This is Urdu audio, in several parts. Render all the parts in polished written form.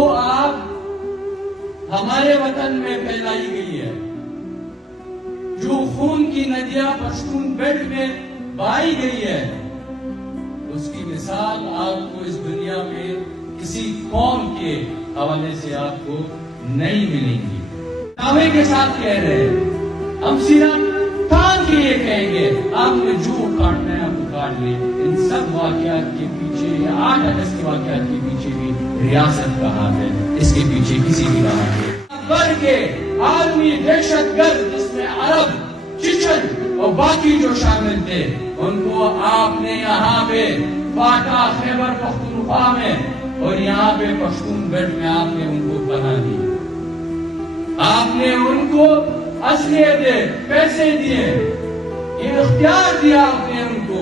جو آگ ہمارے وطن میں پھیلائی گئی ہے، جو خون کی ندیاں پشتون بیلٹ میں بہائی گئی ہے، اس کی مثال آپ کو اس دنیا میں کسی قوم کے حوالے سے آپ کو نہیں ملیں گی۔ دعوے کے ساتھ کہہ رہے ہیں، ہم سیدھا تان کے یہ کہیں گے، آپ نے جو کاٹنا ہے آپ کو کاٹ لیں۔ ان سب واقعات کے پیچھے، 8 اگست کے واقعات کے پیچھے بھی ریاست کا ہاتھ ہے، اس کے پیچھے کسی بھی کا ہاتھ ہے۔ بر کے عالمی دہشت گرد جس میں عرب، چچن اور باقی جو شامل تھے، ان کو آپ نے یہاں پہ فاٹا خیبر پختونخوا میں اور یہاں پہ پشتون بیلٹ میں آپ نے ان کو بنا دی۔ آپ نے ان کو اسلحے دے، پیسے دیے، یہ اختیار دیا آپ نے ان کو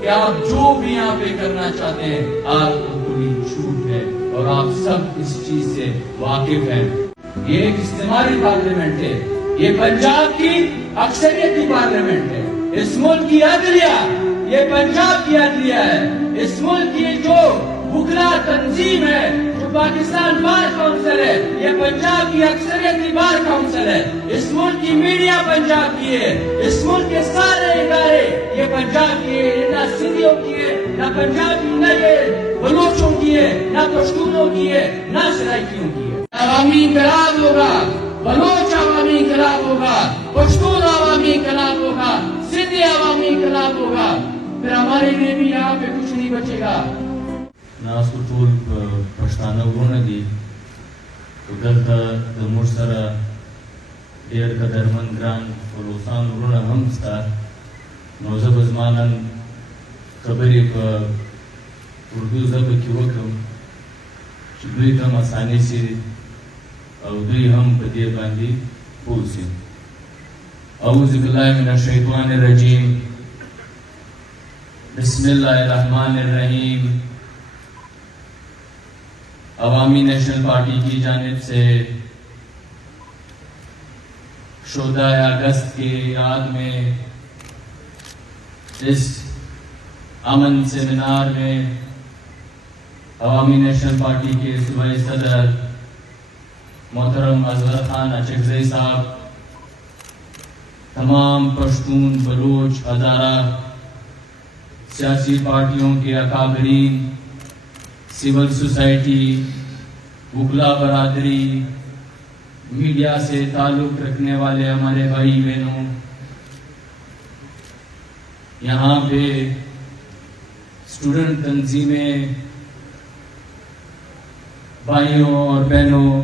کہ آپ جو بھی یہاں پہ کرنا چاہتے ہیں آپ کو پوری چھوٹ ہے، اور آپ سب اس چیز سے واقف ہیں۔ یہ ایک استعماری پارلیمنٹ ہے، یہ پنجاب کی اکثریتی پارلیمنٹ ہے۔ اس ملک کی عدلیہ یہ پنجاب کی عدلیہ ہے۔ اس ملک کی جو وکلا تنظیم ہے، جو پاکستان بار کونسل ہے، یہ پنجاب کی اکثریتی بار کونسل ہے۔ اس ملک کی میڈیا پنجاب کی ہے، اس ملک کے سارے ادارے یہ پنجاب کی ہے، نہ سندھیوں کی ہے، نہ پنجابیوں، نہ یہ بلوچوں کی ہے، نہ پشتونوں کی ہے، نہ سرائکیوں کی ہے۔ عوامی انقلاب ہوگا، بلوچ عوامی انقلاب ہوگا، پشتون عوامی انقلاب ہوگا، سندھی عوامی انقلاب ہوگا، پھر ہمارے لیے بھی یہاں پہ کچھ نہیں بچے گا۔ ناس کو ټول پښتانه ورونه دي، خو دلته زموږ سره ډېر قدرمن ګران خپلوستان ورونه هم شته، نو زه به زما نن خبرې په اردو ژبه کې وکړم چې دوی ته هم اساني شي او دوی هم په دې باندې پوه شي۔ اعوذ باللہ من الشیطان الرجیم، بسم اللہ الرحمن الرحیم۔ عوامی نیشنل پارٹی کی جانب سے شہدائے اگست کی یاد میں اس امن سیمینار میں عوامی نیشنل پارٹی کے صوبائی صدر محترم اصغر خان اچکزئی صاحب، تمام پشتون، بلوچ، ہزارہ سیاسی پارٹیوں کے اکابرین، سول سوسائٹی، وکلا برادری، میڈیا سے تعلق رکھنے والے ہمارے بھائی بہنوں، یہاں پہ اسٹوڈنٹ تنظیمیں، بھائیوں اور بہنوں،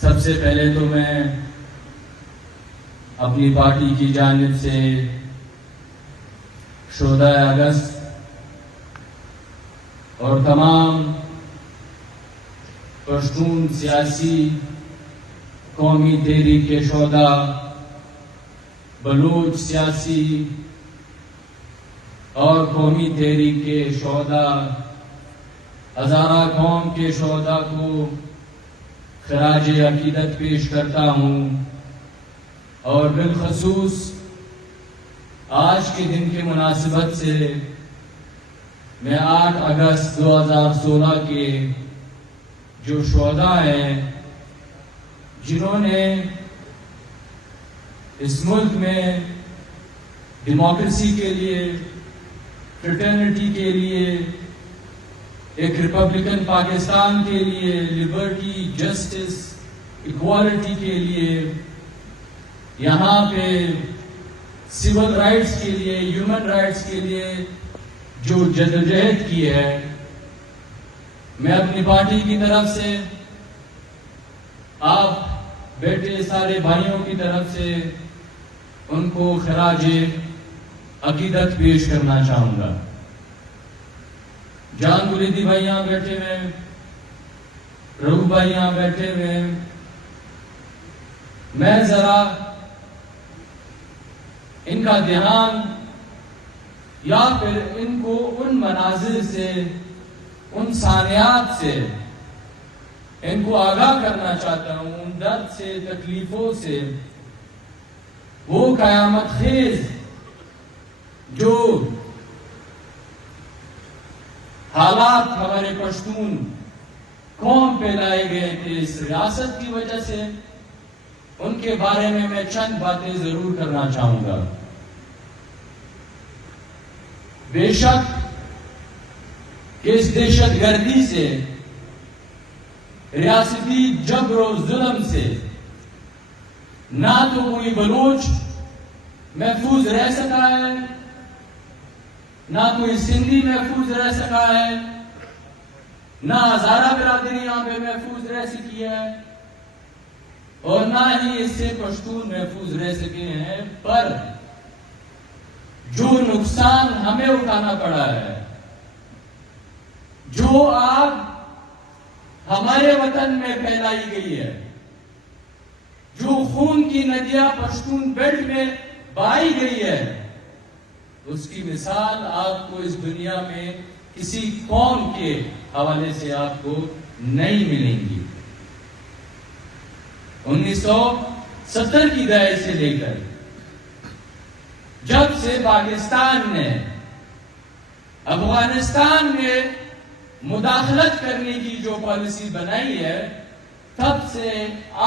سب سے پہلے تو میں اپنی پارٹی کی جانب سے شہدائے اگست اور تمام پشتون سیاسی قومی تحریک کے شہداء، بلوچ سیاسی اور قومی تحریک کے شہداء، ہزارہ قوم کے شہداء کو خراج عقیدت پیش کرتا ہوں، اور بالخصوص آج کے دن کی مناسبت سے میں 8 اگست 2016 کے جو شہداء ہیں جنہوں نے اس ملک میں ڈیموکریسی کے لیے، فریٹرنٹی کے لیے، ایک ریپبلکن پاکستان کے لیے، لبرٹی، جسٹس، ایکوالٹی کے لیے، یہاں پہ سول رائٹس کے لیے، ہیومن رائٹس کے لیے جو جدوجہد کی ہے، میں اپنی پارٹی کی طرف سے، آپ بیٹے سارے بھائیوں کی طرف سے ان کو خراج عقیدت پیش کرنا چاہوں گا۔ جان گریدی بھائی یہاں بیٹھے ہوئے، رغو بھائی یہاں بیٹھے ہوئے، میں ذرا ان کا دھیان یا پھر ان کو ان مناظر سے، ان سانحات سے ان کو آگاہ کرنا چاہتا ہوں، ان درد سے، تکلیفوں سے، وہ قیامت خیز جو حالات ہمارے پشتون قوم پہ لائے گئے تھے اس ریاست کی وجہ سے، ان کے بارے میں چند باتیں ضرور کرنا چاہوں گا۔ بے شک کہ اس دہشت گردی سے، ریاستی جبر و ظلم سے نہ تو کوئی بلوچ محفوظ رہ سکا ہے، نہ کوئی سندھی محفوظ رہ سکا ہے، نہ ہزارہ برادری یہاں پہ محفوظ رہ سکی ہے، اور نہ ہی اس سے پشتون محفوظ رہ سکے ہیں۔ پر جو نقصان ہمیں اٹھانا پڑا ہے، جو آگ ہمارے وطن میں پھیلائی گئی ہے، جو خون کی ندیاں پشتون بیلٹ میں بہائی گئی ہے، اس کی مثال آپ کو اس دنیا میں کسی قوم کے حوالے سے آپ کو نہیں ملیں گی۔ 1970 کی دہائی سے لے کر جب سے پاکستان نے افغانستان میں مداخلت کرنے کی جو پالیسی بنائی ہے، تب سے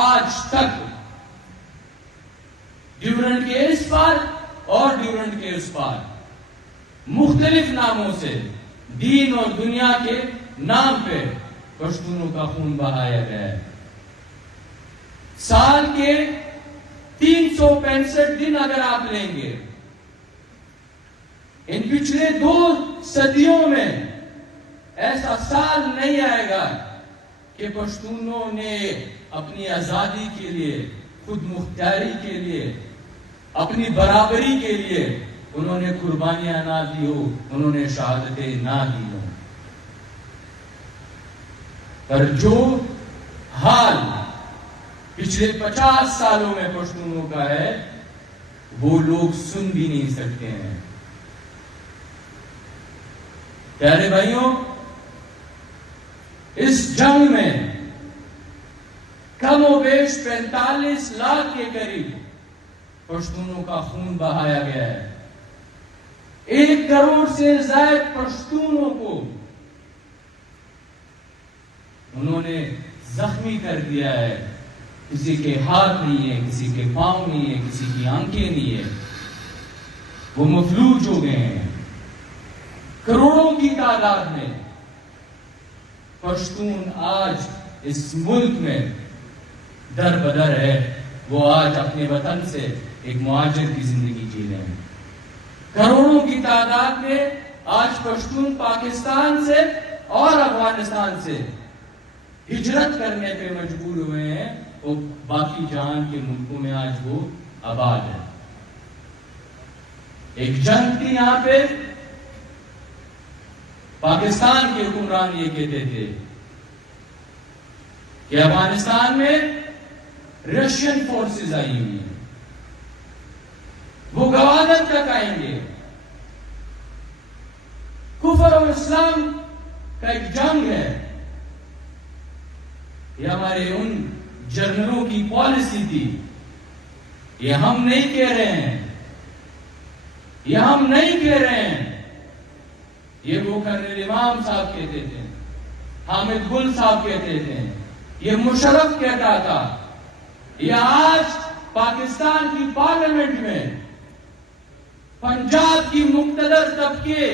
آج تک ڈیورنڈ کے اس پار اور ڈیورنڈ کے اس پار مختلف ناموں سے دین اور دنیا کے نام پہ پشتونوں کا خون بہایا گیا ہے۔ سال کے 365 دن اگر آپ لیں گے، ان پچھلے 2 صدیوں میں ایسا سال نہیں آئے گا کہ پشتونوں نے اپنی آزادی کے لیے، خود مختاری کے لیے، اپنی برابری کے لیے انہوں نے قربانیاں نہ دی ہو، انہوں نے شہادتیں نہ دی ہو۔ پر جو حال پچھلے 50 سالوں میں پشتونوں کا ہے، وہ لوگ سن بھی نہیں سکتے ہیں۔ پیارے بھائیوں، اس جنگ میں کم و بیش 45 لاکھ کے قریب پشتونوں کا خون بہایا گیا ہے۔ 1 کروڑ سے زائد پشتونوں کو انہوں نے زخمی کر دیا ہے۔ کسی کے ہاتھ نہیں ہے، کسی کے پاؤں نہیں ہے، کسی کی آنکھیں نہیں ہے، وہ مفلوج ہو گئے ہیں۔ کروڑوں کی تعداد میں پشتون آج اس ملک میں در بدر ہے، وہ آج اپنے وطن سے ایک مہاجر کی زندگی جی رہے ہیں۔ کروڑوں کی تعداد میں آج پشتون پاکستان سے اور افغانستان سے ہجرت کرنے پہ مجبور ہوئے ہیں، اور باقی جہان کے ملکوں میں آج وہ آباد ہے۔ ایک جنگ تھی یہاں پہ، پاکستان کے حکمران یہ کہتے تھے کہ افغانستان میں رشین فورسز آئی ہوئی ہیں، وہ گوادر تک آئیں گے۔ کفر اور اسلام کا ایک جنگ ہے۔ یہ ہمارے ان جنرلوں کی پالیسی تھی۔ یہ ہم نہیں کہہ رہے ہیں، یہ ہم نہیں کہہ رہے ہیں، یہ وہ کرنل امام صاحب کہتے تھے، حامد گل صاحب کہتے تھے، یہ مشرف کہتا تھا۔ یہ آج پاکستان کی پارلیمنٹ میں پنجاب کی مقتدر طبقے،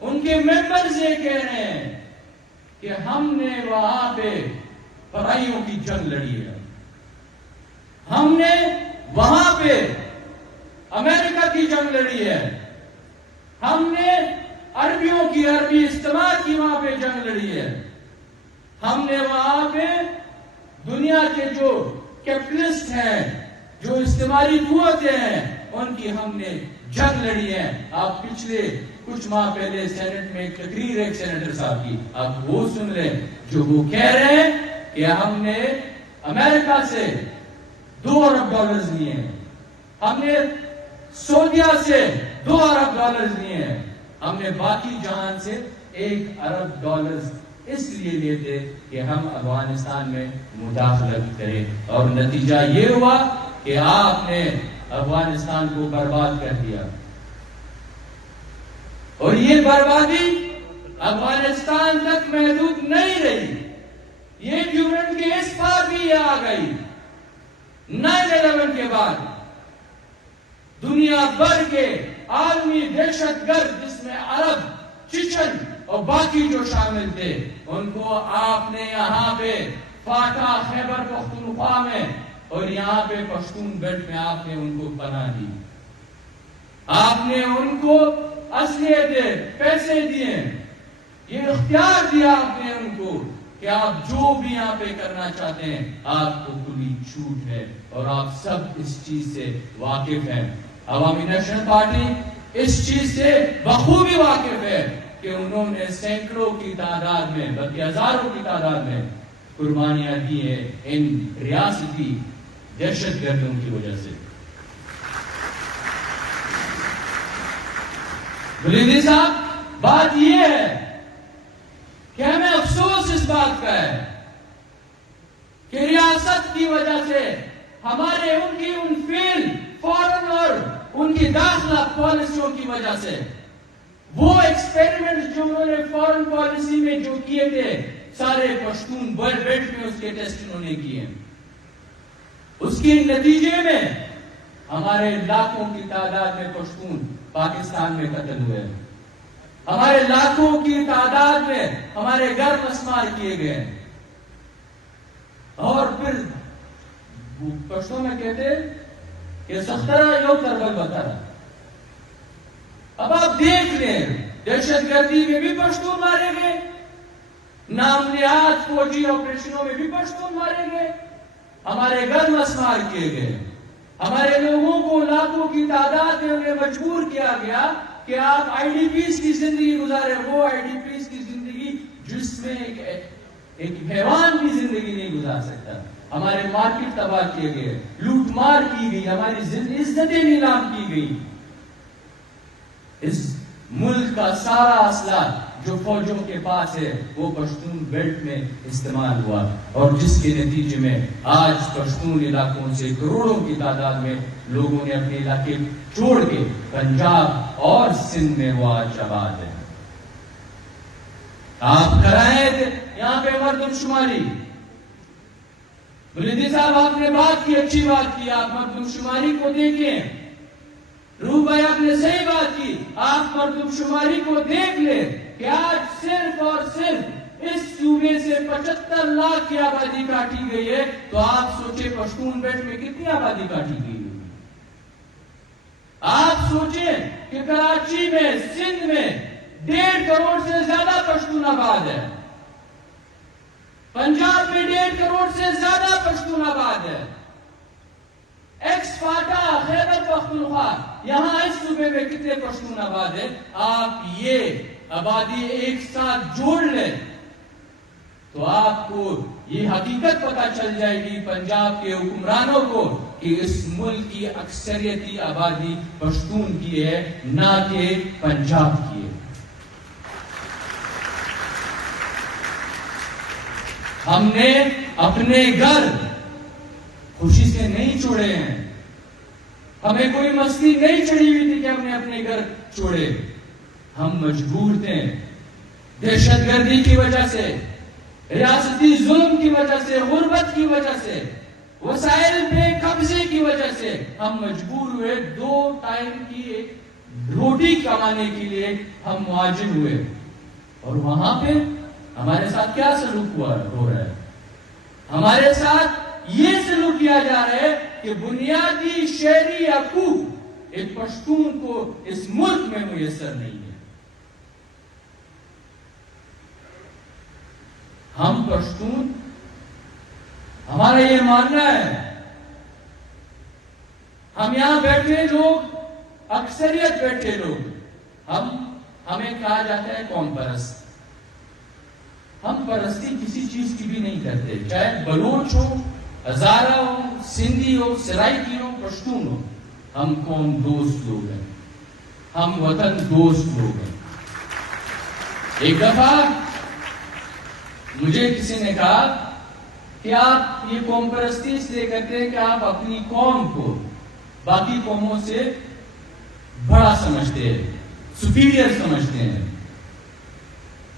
ان کے ممبرز یہ کہہ رہے ہیں کہ ہم نے وہاں پہ پرائیوں کی جنگ لڑی ہے، ہم نے وہاں پہ امریکہ کی جنگ لڑی ہے، ہم نے عربیوں کی عربی استعمار کی وہاں پہ جنگ لڑی ہے، ہم نے وہاں پہ دنیا کے جو کیپٹلسٹ ہیں، جو استعماری قوتیں ہیں، ان کی ہم نے جنگ لڑی ہے۔ آپ پچھلے کچھ ماہ پہلے سینٹ میں ایک تقریر ایک سینیٹر صاحب کی، آپ وہ سن لیں جو وہ کہہ رہے ہیں کہ ہم نے امریکہ سے $2 ارب لیے ہیں، ہم نے سعودیہ سے $2 ارب لیے ہیں، ہم نے باقی جہان سے $1 ارب اس لیے لیے تھے کہ ہم افغانستان میں مداخلت کریں، اور نتیجہ یہ ہوا کہ آپ نے افغانستان کو برباد کر دیا۔ اور یہ بربادی افغانستان تک محدود نہیں رہی، لیک یورین کے اس پار بھی یہ آ گئی 9/11 کے بعد دنیا بھر کے عالمی دہشت گرد جس میں عرب چچن اور باقی جو شامل تھے ان کو آپ نے یہاں پہ فاٹا خیبر پختونخوا میں اور یہاں پہ پشتون بیلٹ میں آپ نے ان کو پناہ دی آپ نے ان کو اسلحے دے پیسے دیے یہ اختیار دیا آپ نے ان کو کہ آپ جو بھی یہاں پہ کرنا چاہتے ہیں آپ کو کھلی چھوٹ ہے اور آپ سب اس چیز سے واقف ہیں عوامی نیشنل پارٹی اس چیز سے بخوبی واقف ہے کہ انہوں نے سینکڑوں کی تعداد میں بلکہ ہزاروں کی تعداد میں قربانیاں دی ہیں ان ریاستی دہشت گردوں کی وجہ سے بلیندی صاحب بات یہ ہے کہ ہمیں افسوس اس بات کا ہے کہ ریاست کی وجہ سے ہمارے ان فیل فورن اور ان کی داخلہ پالیسیوں کی وجہ سے وہ ایکسپیریمنٹ جو انہوں نے فورن پالیسی میں جو کیے تھے سارے پشتون بیلٹ میں اس کے ٹیسٹ انہوں نے کیے اس کے نتیجے میں ہمارے لاکھوں کی تعداد میں پشتون پاکستان میں قتل ہوئے ہمارے لاکھوں کی تعداد میں ہمارے گھر مسمار کیے گئے اور پھر پشتوں میں کہتے کہ سخترا یو کربل بتارا اب آپ دیکھ لیں دہشت گردی میں بھی پشتون مارے گئے نام نہاد فوجی آپریشنوں میں بھی پشتون مارے گئے ہمارے گھر مسمار کیے گئے ہمارے لوگوں کو لاکھوں کی تعداد میں انہیں مجبور کیا گیا کہ آپ آئی ڈی پیز کی زندگی گزارے وہ آئی ڈی پیز کی زندگی جس میں ایک حیوان کی زندگی نہیں گزار سکتا ہمارے مارکیٹ تباہ کیے گئے لوٹ مار کی گئی ہماری عزتیں نیلام کی گئی اس ملک کا سارا اسلحہ جو فوجوں کے پاس ہے وہ پشتون بیلٹ میں استعمال ہوا اور جس کے نتیجے میں آج پشتون علاقوں سے کروڑوں کی تعداد میں لوگوں نے اپنے علاقے چھوڑ کے پنجاب اور سندھ میں وہ آج آباد ہے آپ کرائے تھے یہاں پہ مردم شماری بلیندی صاحب آپ نے بات کی اچھی بات کی آپ مردم شماری کو دیکھیں روح بھائی آپ نے صحیح بات کی آپ مردم شماری کو دیکھ لیں کہ آج صرف اور صرف اس صوبے سے 75 لاکھ کی آبادی کاٹی گئی ہے تو آپ سوچیں پشتون بیلٹ میں کتنی آبادی کاٹی گئی ہے آپ سوچیں کہ کراچی میں سندھ میں 1.5 کروڑ سے زیادہ پشتون آباد ہے پنجاب میں 1.5 کروڑ سے زیادہ پشتون آباد ہے ایکس فاٹا خیبر پختونخوا یہاں اس صوبے میں کتنے پشتون آباد ہیں آپ یہ آبادی ایک ساتھ جوڑ لیں تو آپ کو یہ حقیقت پتہ چل جائے گی پنجاب کے حکمرانوں کو کہ اس ملک کی اکثریتی آبادی پشتون کی ہے نہ کہ پنجاب کی ہے ہم نے اپنے گھر خوشی سے نہیں چھوڑے ہیں ہمیں کوئی مستی نہیں چڑھی ہوئی تھی کہ ہم نے اپنے گھر چھوڑے ہم مجبور تھے دہشت گردی کی وجہ سے ریاستی ظلم کی وجہ سے غربت کی وجہ سے وسائل پہ قبضے کی وجہ سے ہم مجبور ہوئے 2 ٹائم کی روٹی کمانے کے لیے ہم مہاجر ہوئے اور وہاں پہ ہمارے ساتھ کیا سلوک ہو رہا ہے ہمارے ساتھ یہ سلوک کیا جا رہا ہے کہ بنیادی شہری حقوق ایک پشتون کو اس ملک میں میسر نہیں ہے ہم پشتون ہمارا یہ ماننا ہے ہم یہاں بیٹھے لوگ اکثریت بیٹھے لوگ ہمیں کہا جاتا ہے قوم پرست ہم پرستی کسی چیز کی بھی نہیں کرتے چاہے بلوچ ہو ہزارہ ہو سندھی ہو سرائکی ہو پشتون ہو ہم قوم دوست لوگ ہیں ہم وطن دوست لوگ ہیں ایک دفعہ مجھے کسی نے کہا کہ آپ یہ قوم پرستی اس لیے کرتے ہیں کہ آپ اپنی قوم کو باقی قوموں سے بڑا سمجھتے ہیں سپیریئر سمجھتے ہیں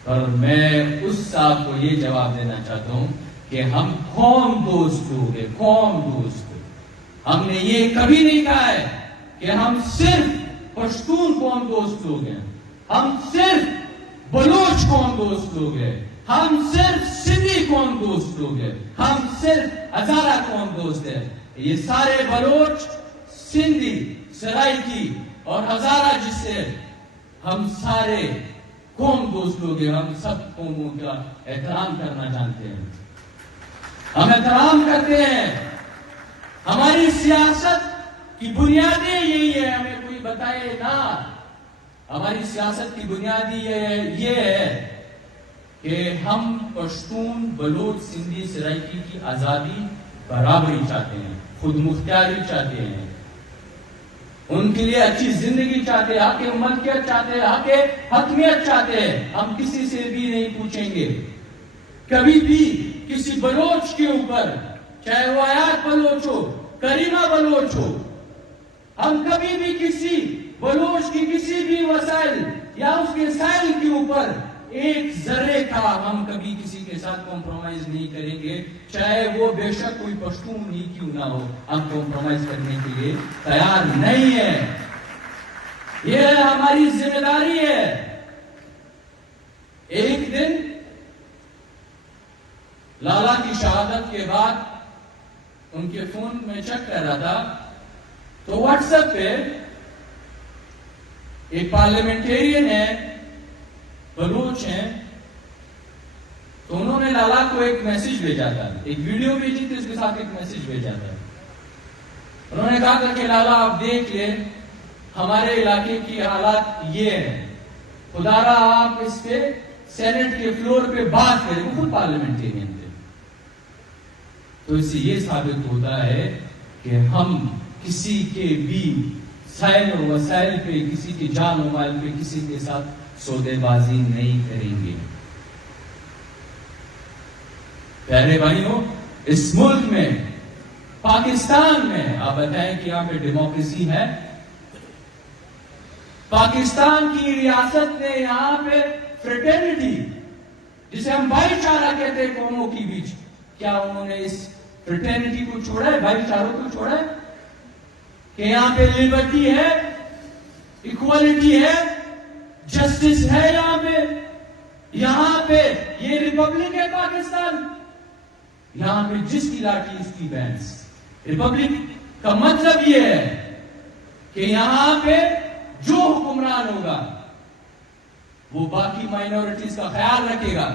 اور میں اس صاحب کو یہ جواب دینا چاہتا ہوں کہ ہم قوم دوست ہو گئے، قوم دوست. ہم نے یہ کبھی نہیں کہا ہے کہ ہم صرف پشتون قوم دوست ہو گئے، ہم صرف بلوچ قوم دوست ہو گئے، ہم صرف سندھی قوم دوست ہو گئے، ہم صرف ہزارہ قوم دوست ہے. یہ سارے بلوچ، سندھی، سرائکی اور ہزارہ جس سے ہم سارے قوم دوست ہو گئے. ہم سب قوموں کا احترام کرنا جانتے ہیں، ہم احترام کرتے ہیں. ہماری سیاست کی بنیادیں یہی ہے، ہمیں کوئی بتائے نہ. ہماری سیاست کی بنیادی یہ ہے کہ ہم پشتون، بلوچ، سندھی، سرائکی کی آزادی، برابری چاہتے ہیں، خود مختاری چاہتے ہیں، ان کے لیے اچھی زندگی چاہتے ہیں، حق ملکیت چاہتے ہیں، حق حکمیت چاہتے ہیں. ہم کسی سے بھی نہیں پوچھیں گے کبھی بھی کسی بلوچ کے اوپر، چاہے وہ آیات بلوچ ہو، کریمہ بلوچ ہو، ہم کبھی بھی کسی بلوچ کی کسی بھی وسائل یا اس کے سائل کے اوپر ایک ذرے کا ہم کبھی کسی کے ساتھ کمپرومائز نہیں کریں گے، چاہے وہ بے شک کوئی پشتون ہی کیوں نہ ہو. ہم کمپرومائز کرنے کے لیے تیار نہیں ہے. یہ ہماری ذمہ داری ہے. ایک دن لالا کی شہادت کے بعد ان کے فون میں چیک کر رہا تھا تو واٹس ایپ پہ ایک پارلیمنٹیرین ہے، بلوچ ہیں، تو انہوں نے لالا کو ایک میسج بھیجا تھا، ایک ویڈیو بھیجی تھی، اس کے ساتھ ایک میسج بھیجا تھا. انہوں نے کہا تھا کہ لالا آپ دیکھ لیں ہمارے علاقے کی حالات یہ ہے، خدا را آپ اس پہ سینٹ کے فلور پہ بات کریں. وہ خود پارلیمنٹیرین تھے. تو اس سے یہ ثابت ہوتا ہے کہ ہم کسی کے بھی سائل و وسائل پہ، کسی کے جان و مال پہ کسی کے ساتھ سودے بازی نہیں کریں گے. پیارے بھائیوں، اس ملک میں، پاکستان میں، آپ بتائیں کہ یہاں پہ ڈیموکریسی ہے؟ پاکستان کی ریاست نے یہاں پہ فریٹرنیٹی، جسے ہم بھائی چارہ کہتے ہیں قوموں کے بیچ، کیا انہوں نے اس فریٹرنیٹی کو چھوڑا ہے، بھائی چاروں کو چھوڑا ہے؟ کہ یہاں پہ لبرٹی ہے، ایکوالٹی ہے، جسٹس ہے یہاں پہ یہ ریپبلک ہے پاکستان. یہاں پہ جس کی لاٹھی اس کی بینس. ریپبلک کا مطلب یہ ہے کہ یہاں پہ جو حکمران ہوگا وہ باقی مائنورٹیز کا خیال رکھے گا،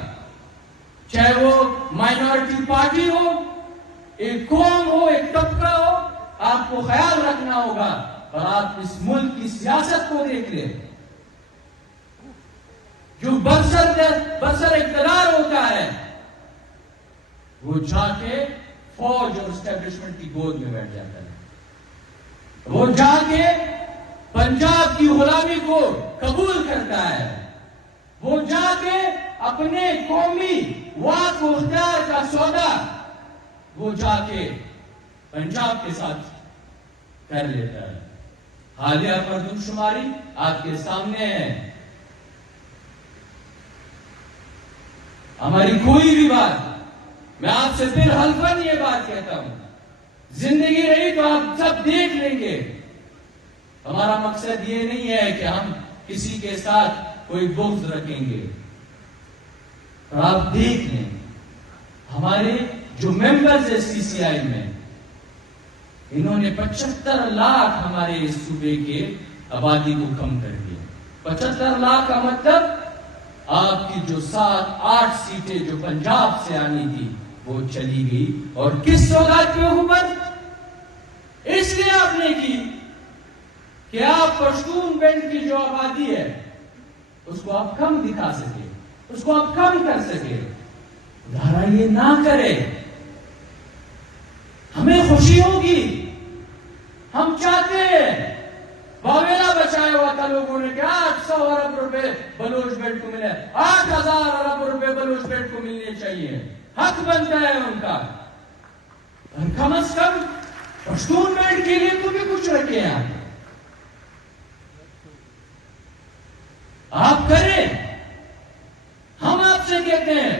چاہے وہ مائنورٹی پارٹی ہو، ایک قوم ہو، ایک طبقہ ہو، آپ کو خیال رکھنا ہوگا. اور آپ اس ملک کی سیاست کو دیکھ لیں، جو برسر اقتدار ہوتا ہے وہ جا کے فوج اور اسٹیبلشمنٹ کی گود میں بیٹھ جاتا ہے، وہ جا کے پنجاب کی غلامی کو قبول کرتا ہے، وہ جا کے اپنے قومی واک و اختیار کا سودا وہ جا کے پنجاب کے ساتھ کر لیتا ہے. حالیہ مردم شماری آپ کے سامنے ہے. ہماری کوئی بھی بات، میں آپ سے پھر حلفاً یہ بات کہتا ہوں، زندگی رہی تو آپ سب دیکھ لیں گے. ہمارا مقصد یہ نہیں ہے کہ ہم کسی کے ساتھ کوئی بغض رکھیں گے. اور آپ دیکھ لیں ہمارے جو ممبرز ہیں سی سی آئی میں، انہوں نے 75 لاکھ ہمارے اس صوبے کے آبادی کو کم کر دیا. 75 لاکھ کا مطلب آپ کی جو 7-8 سیٹیں جو پنجاب سے آنی تھی وہ چلی گئی. اور کس سوگات پہ حکومت اس لیے آپ نے کی کہ آپ پشتون بیلٹ کی جو آبادی ہے اس کو آپ کم دکھا سکے، اس کو آپ کم کر سکے. دھارا یہ نہ کرے، ہمیں خوشی ہوگی. ہم چاہتے ہیں باویلا بچایا ہوا تھا لوگوں نے کہ 800 ارب روپے بلوچ بیلٹ کو ملے، 8000 ارب روپے بلوچ بیلٹ کو ملنے چاہیے، حق بنتا ہے ان کا. اور کم از کم پشتون بیلٹ کے لیے تو بھی کچھ رکھے ہیں. آپ کریں. ہم آپ سے کہتے ہیں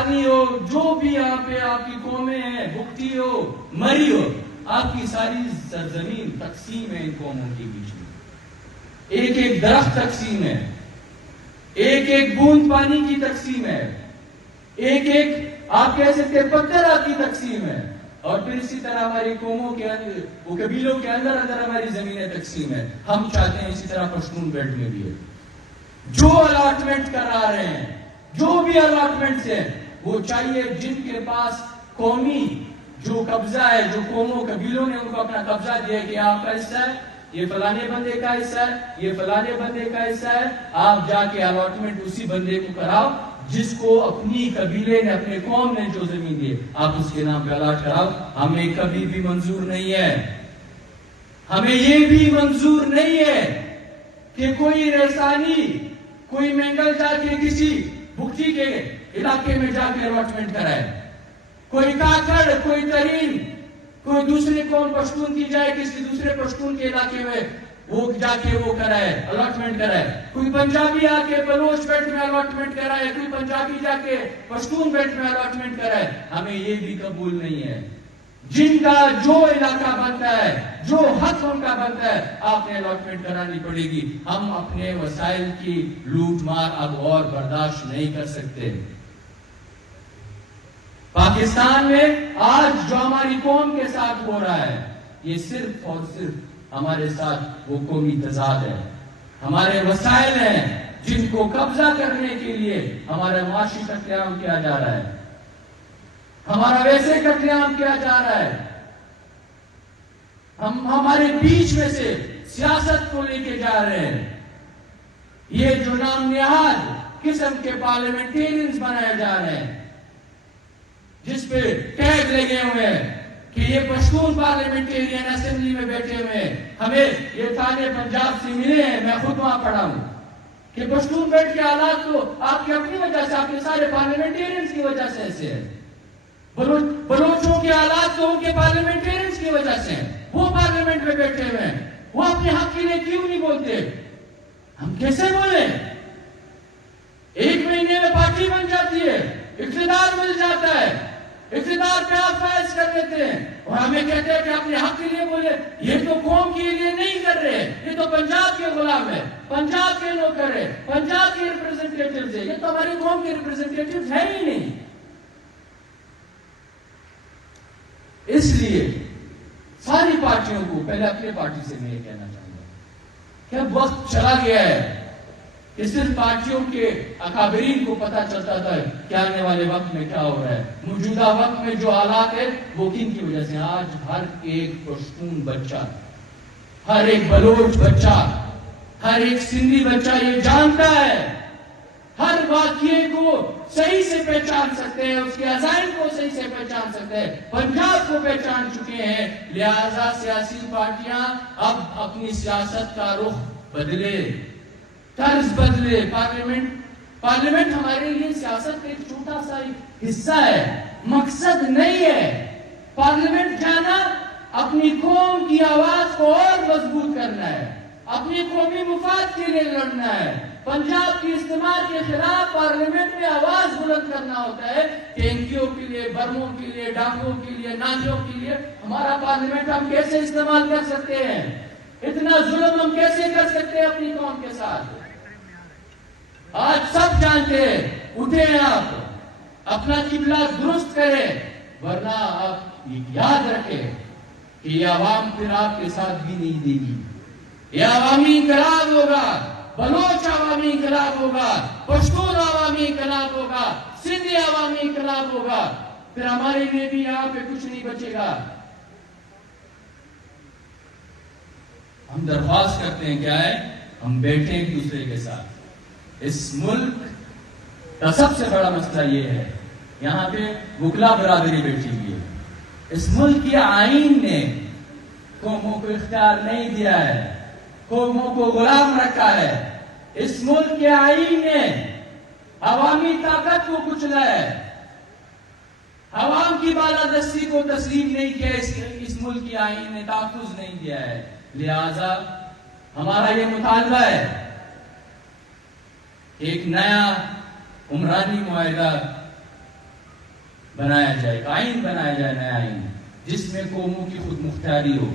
پاکستانی ہو، جو بھی یہاں پہ آپ کی قومیں ہیں، بھوکتی ہو مری ہو، آپ کی ساری سرزمین تقسیم ہے ان قوموں کے بیچ میں. ایک ایک درخت تقسیم ہے، ایک ایک بوند پانی کی تقسیم ہے، ایک ایک آپ کہہ سکتے پتھر آپ کی تقسیم ہے. اور پھر اسی طرح ہماری قوموں کے اندر، وہ قبیلوں کے اندر اندر ہماری زمینیں تقسیم ہے. ہم چاہتے ہیں اسی طرح پشتون بیلٹ میں بھی ہے. جو الاٹمنٹ کرا رہے ہیں، جو بھی الاٹمنٹس ہیں، وہ چاہیے جن کے پاس قومی جو قبضہ ہے، جو قوموں قبیلوں نے ان کو اپنا قبضہ دیا کہ آپ کا حصہ ہے، یہ فلانے بندے کا حصہ ہے، یہ فلانے بندے کا حصہ ہے، آپ جا کے الاٹمنٹ اسی بندے کو کراؤ جس کو اپنی قبیلے نے، اپنے قوم نے جو زمین دی، آپ اس کے نام پہ الاٹ کراؤ. ہمیں کبھی بھی منظور نہیں ہے، ہمیں یہ بھی منظور نہیں ہے کہ کوئی ریسانی، کوئی مینگل جا کے کسی بھکتی کے علاقے میں جا کے الاٹمنٹ کرائے، کوئی کاکڑ، کوئی ترین، کوئی دوسری قوم پشتون کی جائے کسی دوسرے پشتون کے علاقے میں وہ جا کے وہ کرائے، الاٹمنٹ کرائے. کوئی پنجابی آ کے بلوچ بیلٹ میں الاٹمنٹ کرائے، کوئی پنجابی جا کے پشتون بیلٹ میں الاٹمنٹ کرائے. ہمیں یہ بھی قبول نہیں ہے. جن کا جو علاقہ بنتا ہے، جو حق ان کا بنتا ہے، آپ نے الاٹمنٹ کرانی پڑے گی. ہم اپنے وسائل کی لوٹ مار اب اور برداشت نہیں کر سکتے. پاکستان میں آج جو ہماری قوم کے ساتھ ہو رہا ہے، یہ صرف اور صرف ہمارے ساتھ وہ قومی تضاد ہے. ہمارے وسائل ہیں جن کو قبضہ کرنے کے لیے ہمارا معاشی قتل عام کیا جا رہا ہے، ہمارا ویسے قتل عام کیا جا رہا ہے. ہمارے بیچ میں سے سیاست کو لے کے جا رہے ہیں. یہ جو نام نہاد قسم کے پارلیمنٹیرینز بنائے جا رہے ہیں، جس پہ ٹیگ لگے ہوئے ہیں کہ یہ پشتون پارلیمنٹیرین اسمبلی میں بیٹھے ہوئے ہیں. ہمیں یہ تانے پنجاب سے ملے ہیں، میں خود وہاں پڑھا ہوں کہ پشتون بیلٹ کے حالات تو آپ کی اپنی وجہ سے، آپ کے سارے پارلیمنٹیرینز کی وجہ سے ایسے ہیں. بلوچوں کے حالات تو ان کے پارلیمنٹیرینز کی وجہ سے ہیں. وہ پارلیمنٹ میں بیٹھے ہوئے ہیں، وہ اپنے حق کے لیے کیوں نہیں بولتے؟ ہم کیسے بولیں؟ ایک مہینے میں پارٹی بن جاتی ہے، اقتدار مل جاتا ہے، اقتدار پہ آپ فائز کر دیتے ہیں اور ہمیں کہتے ہیں کہ اپنے حق کے لیے بولے. یہ تو قوم کے لیے نہیں کر رہے، یہ تو پنجاب کے غلام ہے، پنجاب کے نوکر ہے، پنجاب کے ریپرزنٹیٹیوز ہیں. یہ تو ہماری قوم کے ریپرزنٹیٹیوز ہیں ہی نہیں. اس لیے ساری پارٹیوں کو، پہلے اپنے پارٹی سے میں یہ کہنا چاہوں گا کہ اب وقت چلا گیا ہے کہ صرف پارٹیوں کے اکابرین کو پتا چلتا تھا کہ آنے والے وقت میں کیا ہو رہا ہے. موجودہ وقت میں جو حالات ہے وہ کن کی وجہ سے؟ آج ہر ایک پشتون بچہ، ہر ایک بلوچ بچہ، ہر ایک سندھی بچہ یہ جانتا ہے، ہر واقعے کو صحیح سے پہچان سکتے ہیں، اس کے عزائم کو صحیح سے پہچان سکتے ہیں. پنجاب کو پہچان چکے ہیں. لہذا سیاسی پارٹیاں اب اپنی سیاست کا رخ بدلے، طرز بدلے. پارلیمنٹ ہمارے لیے سیاست کا ایک چھوٹا سا حصہ ہے، مقصد نہیں ہے. پارلیمنٹ جانا اپنی قوم کی آواز کو اور مضبوط کرنا ہے، اپنی قومی مفاد کے لیے لڑنا ہے. پنجاب کی استعمار کے خلاف پارلیمنٹ میں آواز بلند کرنا ہوتا ہے کہ انکیوں کے لیے، برموں کے لیے، ڈاکوں کے لیے، نازیوں کے لیے ہمارا پارلیمنٹ ہم کیسے استعمال کر سکتے ہیں، اتنا ظلم ہم کیسے کر سکتے ہیں اپنی قوم کے ساتھ. آج سب جانتے ہیں. اٹھیں آپ، اپنا قبلہ درست کریں، ورنہ آپ یاد رکھیں کہ یہ عوام پھر آپ کے ساتھ بھی نہیں دے گی. یہ عوامی انقلاب ہوگا، بلوچ عوامی انقلاب ہوگا، پشتون عوامی انقلاب ہوگا، سندھی عوامی انقلاب ہوگا. پھر ہمارے لیے بھی یہاں پہ کچھ نہیں بچے گا. ہم درخواست کرتے ہیں کیا ہے؟ ہم بیٹھیں ایک دوسرے کے ساتھ. اس ملک کا سب سے بڑا مسئلہ یہ ہے، یہاں پہ وکلا برادری بیٹھی ہوئی ہے. اس ملک کے آئین نے قوموں کو اختیار نہیں دیا ہے، قوموں کو غلام رکھا ہے. اس ملک کے آئین نے عوامی طاقت کو کچلا ہے، عوام کی بالادستی کو تسلیم نہیں کیا. اس ملک کے آئین نے تحفظ نہیں دیا ہے. لہذا ہمارا یہ مطالبہ ہے، ایک نیا عمرانی معاہدہ بنایا جائے، آئین بنایا جائے، نیا آئین جس میں قوموں کی خود مختاری ہو،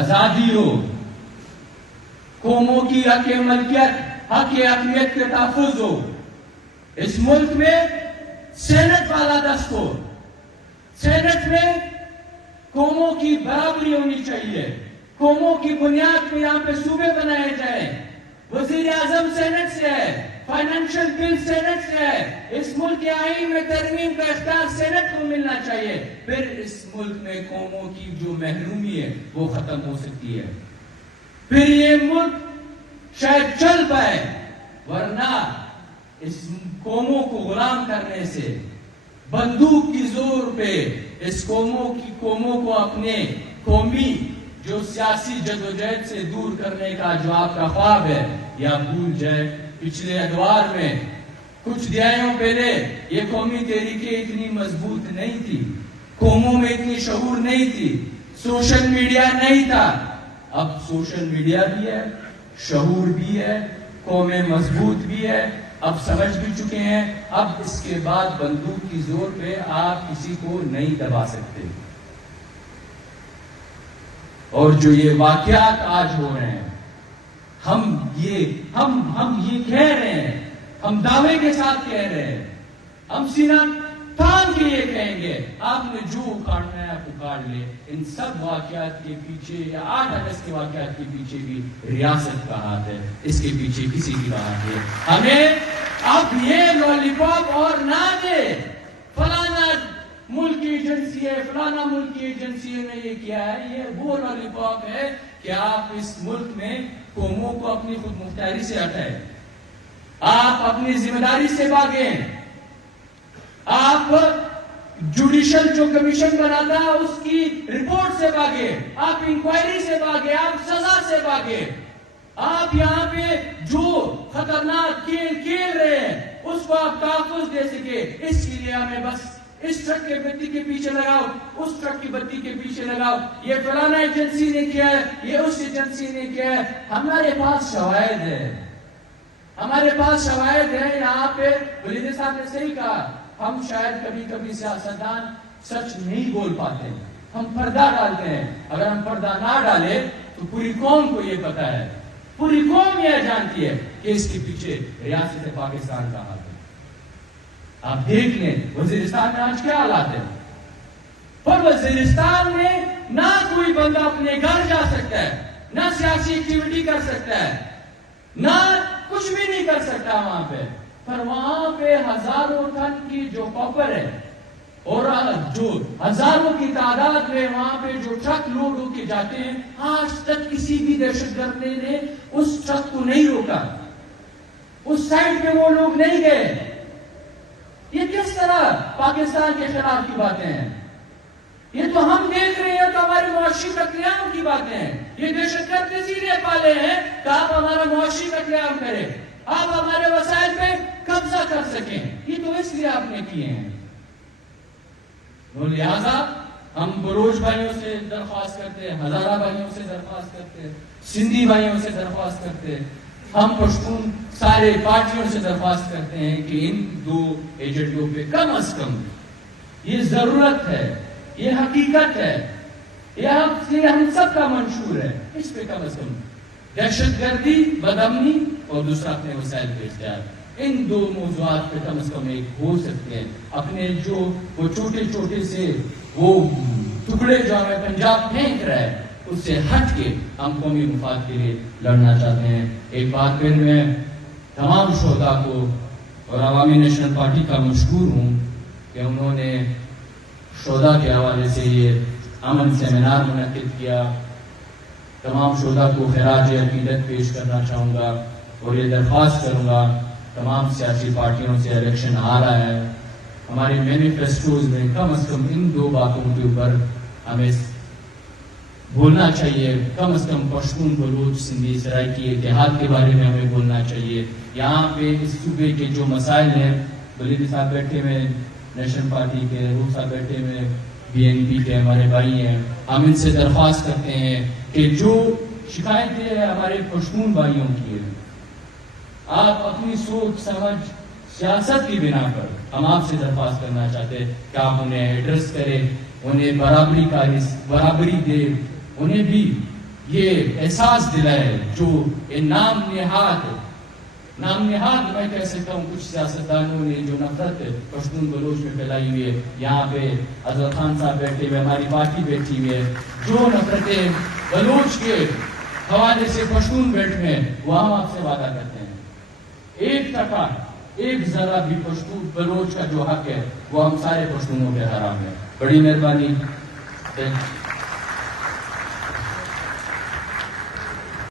آزادی ہو، قوموں کی حق ملکیت، حق حاکمیت کے تحفظ ہو۔ اس ملک میں سینٹ والا دست ہو، سینٹ میں قوموں کی برابری ہونی چاہیے، قوموں کی بنیاد پہ یہاں پہ صوبے بنائے جائیں، وزیر اعظم سینٹ سے ہے، فائنینشل بل سینٹ سے ہے، اس ملک کے آئین میں ترمیم کا اختیار سینٹ کو ملنا چاہیے، پھر اس ملک میں قوموں کی جو محرومی ہے وہ ختم ہو سکتی ہے، پھر یہ ملک شاید چل پائے، ورنہ اس قوموں کو غلام کرنے سے، بندوق کی زور پہ اس قوموں کو اپنے قومی جو سیاسی جدوجہد سے دور کرنے کا جو آپ کا خواب ہے، یا بھول جائے۔ پچھلے ادوار میں کچھ دہائیوں پہلے یہ قومی تحریکیں اتنی مضبوط نہیں تھی، قوموں میں اتنی شعور نہیں تھی، سوشل میڈیا نہیں تھا۔ اب سوشل میڈیا بھی ہے، شعور بھی ہے، قومیں مضبوط بھی ہے، اب سمجھ بھی چکے ہیں، اب اس کے بعد بندوق کی زور پہ آپ کسی کو نہیں دبا سکتے۔ اور جو یہ واقعات آج ہو رہے ہیں، ہم یہ کہہ رہے ہیں، ہم دعوے کے ساتھ کہہ رہے ہیں، ہم سینہ تان کے یہ کہیں گے، آپ نے جو اکھاڑنا ہے آپ اکھاڑ لے۔ ان سب واقعات کے پیچھے، یا 8 اگست کے واقعات کے پیچھے بھی ریاست کا ہاتھ ہے، اس کے پیچھے کسی کی بات ہے۔ ہمیں اب یہ لالی پاپ اور نہ دے، فلانا ملک کی ایجنسی ہے، فلانا ملک کی ایجنسی نے یہ کیا ہے، یہ وہ لالی پاپ ہے کہ آپ اس ملک میں قوموں کو اپنی خود مختاری سے ہٹائیں، آپ اپنی ذمہ داری سے بھاگیں، آپ جوڈیشل جو کمیشن بناتا ہے اس کی رپورٹ سے بھاگے، آپ انکوائری سے بھاگے، آپ سزا سے بھاگے، آپ یہاں پہ جو خطرناک کھیل رہے ہیں اس کو آپ تحفظ دے سکے۔ اس کے لیے ہمیں بس اس ٹرک کے بتی کے پیچھے لگاؤ، اس ٹرک کی بتی کے پیچھے لگاؤ، یہ فلانا ایجنسی نے کیا ہے، یہ اس ایجنسی نے کیا ہے۔ ہمارے پاس شواہد ہے، ہمارے پاس شواہد ہے۔ یہاں پہ وزیر صاحب نے صحیح کہا، ہم شاید کبھی کبھی سیاستدان سچ نہیں بول پاتے، ہم پردہ ڈالتے ہیں۔ اگر ہم پردہ نہ ڈالیں تو پوری قوم کو یہ پتا ہے، پوری قوم یہ جانتی ہے کہ اس کے پیچھے ریاست پاکستان کا ہاتھ ہے۔ آپ دیکھ لیں وزیرستان میں آج کیا حالات ہے، پر وزیرستان میں نہ کوئی بندہ اپنے گھر جا سکتا ہے، نہ سیاسی ایکٹیویٹی کر سکتا ہے، نہ کچھ بھی نہیں کر سکتا وہاں پہ۔ پر وہاں پہ ہزاروں ٹن کی جو کاپر ہے اور جو ہزاروں کی تعداد میں وہاں پہ جو ٹرک لوڈ ہو کے جاتے ہیں، آج تک کسی بھی دہشت گرد نے اس ٹرک کو نہیں روکا، اس سائڈ پہ وہ لوگ نہیں گئے۔ یہ کس طرح پاکستان کے خلاف کی باتیں ہیں؟ یہ تو ہم دیکھ رہے ہیں، تو ہماری معاشی قتل کی باتیں ہیں۔ یہ دہشت گرد اسی لیے پالے ہیں کہ آپ ہمارا معاشی قتل کریں، آپ ہمارے وسائل پہ قبضہ کر سکیں، یہ تو اس لیے آپ نے کیے ہیں۔ لہذا ہم بلوچ بھائیوں سے درخواست کرتے ہیں، ہزارہ بھائیوں سے درخواست کرتے ہیں، سندھی بھائیوں سے درخواست کرتے ہیں، ہم پشتون سارے پارٹیوں سے درخواست کرتے ہیں کہ ان 2 ایجنڈوں پہ کم از کم، یہ ضرورت ہے، یہ حقیقت ہے، یہ ہم سب کا منشور ہے، اس پہ کم از کم دہشت گردی، بدامنی اور دوسرا اپنے وسائل پہ اختیار، ان 2 موضوعات پہ کم از کم ایک ہو سکتے ہیں۔ اپنے جو وہ چھوٹے چھوٹے سے وہ ٹکڑے جو ہمیں پنجاب پھینک رہا ہے، اس سے ہٹ کے ہم قومی مفاد کے لیے لڑنا چاہتے ہیں۔ ایک بات پھر میں تمام شہداء کو اور عوامی نیشنل پارٹی کا مشکور ہوں کہ انہوں نے شہداء کے حوالے سے یہ امن سیمینار منعقد کیا۔ تمام شہداء کو خراج عقیدت پیش کرنا چاہوں گا اور یہ درخواست کروں گا تمام سیاسی پارٹیوں سے، الیکشن آ رہا ہے، ہمارے مینیفیسٹوز میں کم از کم ان 2 باتوں کے اوپر ہمیں بولنا چاہیے۔ کم از کم پشتون، بلوچ، سندھی، سرائکی اتحاد کے بارے میں ہمیں بولنا چاہیے۔ یہاں پہ اس صوبے کے جو مسائل ہیں، ولیدی صاحب بیٹھے میں نیشنل پارٹی کے، روح صاحب بیٹھے میں BNP کے ہمارے بھائی ہیں، ہم ان سے درخواست کرتے ہیں کہ جو شکایتیں ہمارے پشتون بھائیوں کی ہیں، آپ اپنی سوچ سمجھ سیاست کی بنا پر ہم آپ سے درخواست کرنا چاہتے ہیں کہ آپ انہیں ایڈریس کریں، انہیں برابری دے، انہیں بھی یہ احساس دلائے جو نام نہاد میں کہہ سکتا ہوں کچھ سیاستدانوں نے جو نفرت پشتون بلوچ میں پھیلائی ہوئی ہے. یہاں پہ اضل خان صاحب بیٹھے ہوئے، ہماری پارٹی بیٹھی ہوئی ہے، جو نفرتیں بلوچ کے حوالے سے پشتون بیلٹ میں، وہ ہم آپ سے وعدہ کرتے ہیں 1% 1 ذرہ بھی پشتون بلوچ کا جو حق ہے وہ ہم سارے پشتونوں کے حرام ہے. بڑی مہربانی.